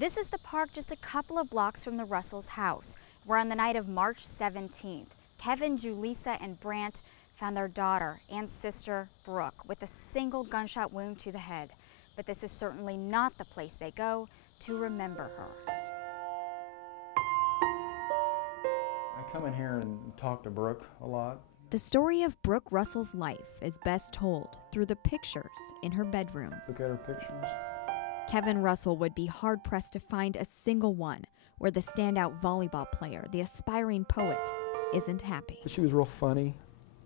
This is the park just a couple of blocks from the Russells' house, where on the night of March 17th, Kevin, Julissa, and Brant found their daughter and sister, Brooke, with a single gunshot wound to the head. But this is certainly not the place they go to remember her. I come in here and talk to Brooke a lot. The story of Brooke Russell's life is best told through the pictures in her bedroom. Look at her pictures. Kevin Russell would be hard-pressed to find a single one where the standout volleyball player, the aspiring poet, isn't happy. She was real funny.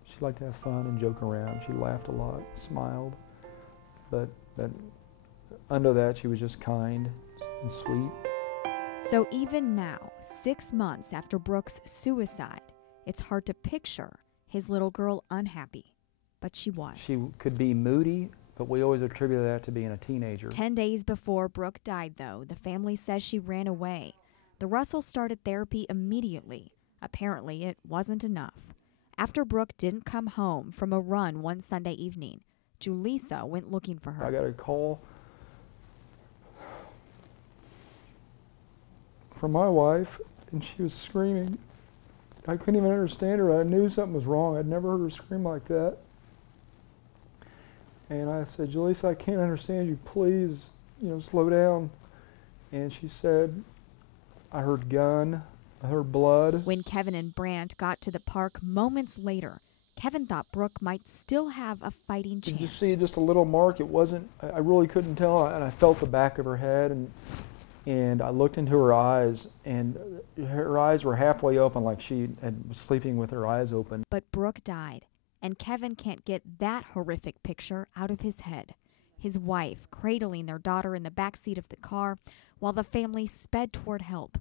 She liked to have fun and joke around. She laughed a lot, smiled. But under that, she was just kind and sweet. So even now, 6 months after Brooke's suicide, it's hard to picture his little girl unhappy. But she was. She could be moody, but we always attributed that to being a teenager. 10 days before Brooke died, though, the family says she ran away. The Russells started therapy immediately. Apparently, it wasn't enough. After Brooke didn't come home from a run one Sunday evening, Julissa went looking for her. I got a call from my wife, and she was screaming. I couldn't even understand her. I knew something was wrong. I'd never heard her scream like that. And I said, Julissa, I can't understand you. Please, slow down. And she said, I heard gun, I heard blood. When Kevin and Brant got to the park moments later, Kevin thought Brooke might still have a fighting chance. You see just a little mark. It wasn't, I really couldn't tell. And I felt the back of her head, and I looked into her eyes, and her eyes were halfway open, like she was sleeping with her eyes open. But Brooke died, and Kevin can't get that horrific picture out of his head. His wife cradling their daughter in the back seat of the car while the family sped toward help.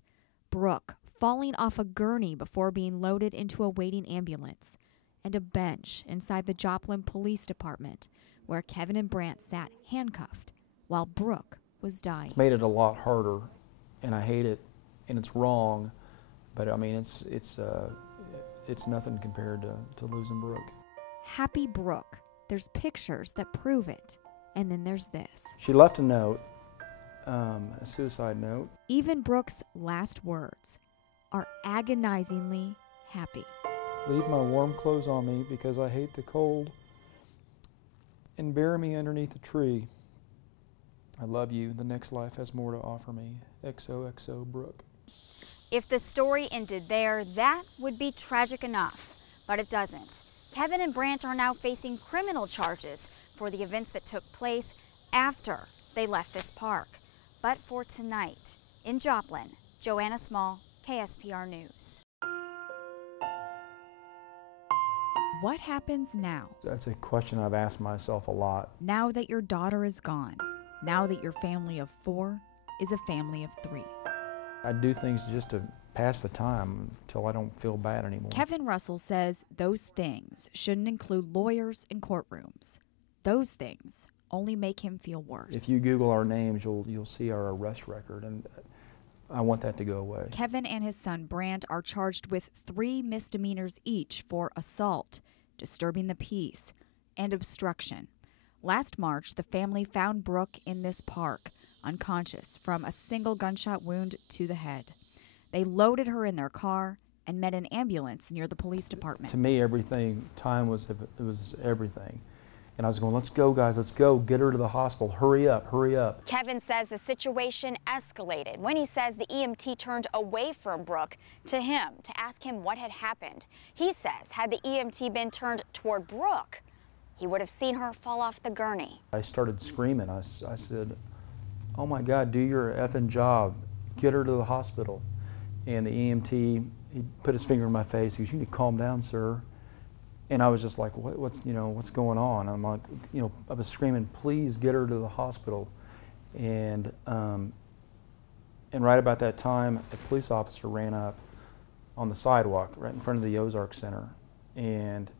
Brooke falling off a gurney before being loaded into a waiting ambulance. And a bench inside the Joplin Police Department where Kevin and Brant sat handcuffed while Brooke was dying. It's made it a lot harder, and I hate it, and it's wrong, but I mean, it's nothing compared to losing Brooke. Happy Brooke. There's pictures that prove it. And then there's this. She left a note, a suicide note. Even Brooke's last words are agonizingly happy. Leave my warm clothes on me because I hate the cold, and bury me underneath a tree. I love you. The next life has more to offer me. XOXO Brooke. If the story ended there, that would be tragic enough, but it doesn't. Kevin and Brant are now facing criminal charges for the events that took place after they left this park. But for tonight, in Joplin, Joanna Small, KSPR News. What happens now? That's a question I've asked myself a lot. Now that your daughter is gone, now that your family of 4 is a family of 3. I do things just to pass the time until I don't feel bad anymore. Kevin Russell says those things shouldn't include lawyers and courtrooms. Those things only make him feel worse. If you Google our names, you'll see our arrest record, and I want that to go away. Kevin and his son Brant are charged with 3 misdemeanors each for assault, disturbing the peace, and obstruction. Last March, the family found Brooke in this park, unconscious from a single gunshot wound to the head. They loaded her in their car and met an ambulance near the police department. To me, time was everything. And I was going, let's go, guys, let's go. Get her to the hospital. Hurry up, hurry up. Kevin says the situation escalated when he says the EMT turned away from Brooke to him to ask him what had happened. He says had the EMT been turned toward Brooke, he would have seen her fall off the gurney. I started screaming. I said, oh my God, do your effing job. Get her to the hospital. And the EMT, he put his finger in my face. He goes, you need to calm down, sir. And I was just like, what's going on? I'm like, I was screaming, please get her to the hospital. And right about that time, a police officer ran up on the sidewalk right in front of the Ozark Center. And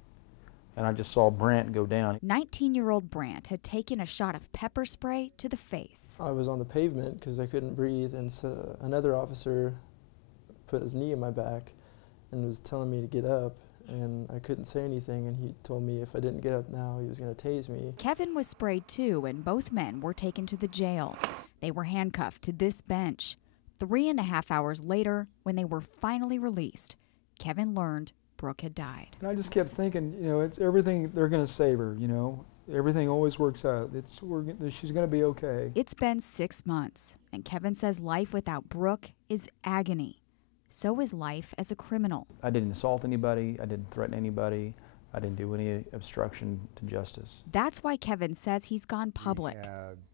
I just saw Brant go down. 19-year-old Brant had taken a shot of pepper spray to the face. I was on the pavement because I couldn't breathe, and so another officer put his knee in my back and was telling me to get up. And I couldn't say anything, and he told me if I didn't get up now, he was going to tase me. Kevin was sprayed too, and both men were taken to the jail. They were handcuffed to this bench. 3.5 hours later, when they were finally released, Kevin learned Brooke had died. And I just kept thinking, you know, it's everything, they're going to save her, you know. Everything always works out. She's going to be okay. It's been 6 months, and Kevin says life without Brooke is agony. So is life as a criminal. I didn't assault anybody. I didn't threaten anybody. I didn't do any obstruction to justice. That's why Kevin says he's gone public.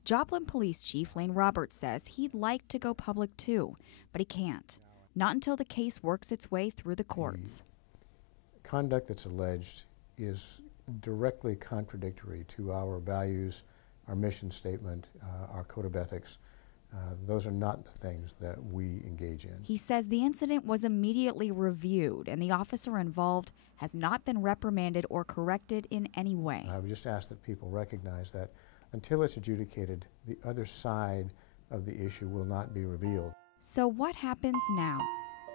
Joplin Police Chief Lane Roberts says he'd like to go public too, but he can't. Not until the case works its way through the courts. The conduct that's alleged is directly contradictory to our values, our mission statement, our code of ethics. Those are not the things that we engage in. He says the incident was immediately reviewed and the officer involved has not been reprimanded or corrected in any way. I would just ask that people recognize that until it's adjudicated, the other side of the issue will not be revealed. So what happens now?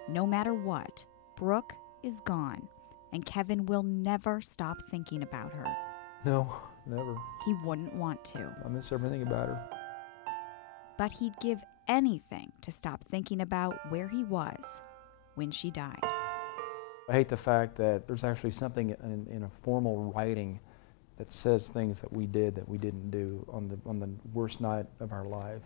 No matter what, Brooke is gone, and Kevin will never stop thinking about her. No, never. He wouldn't want to. I miss everything about her. But he'd give anything to stop thinking about where he was when she died. I hate the fact that there's actually something in a formal writing that says things that we did that we didn't do on the worst night of our life.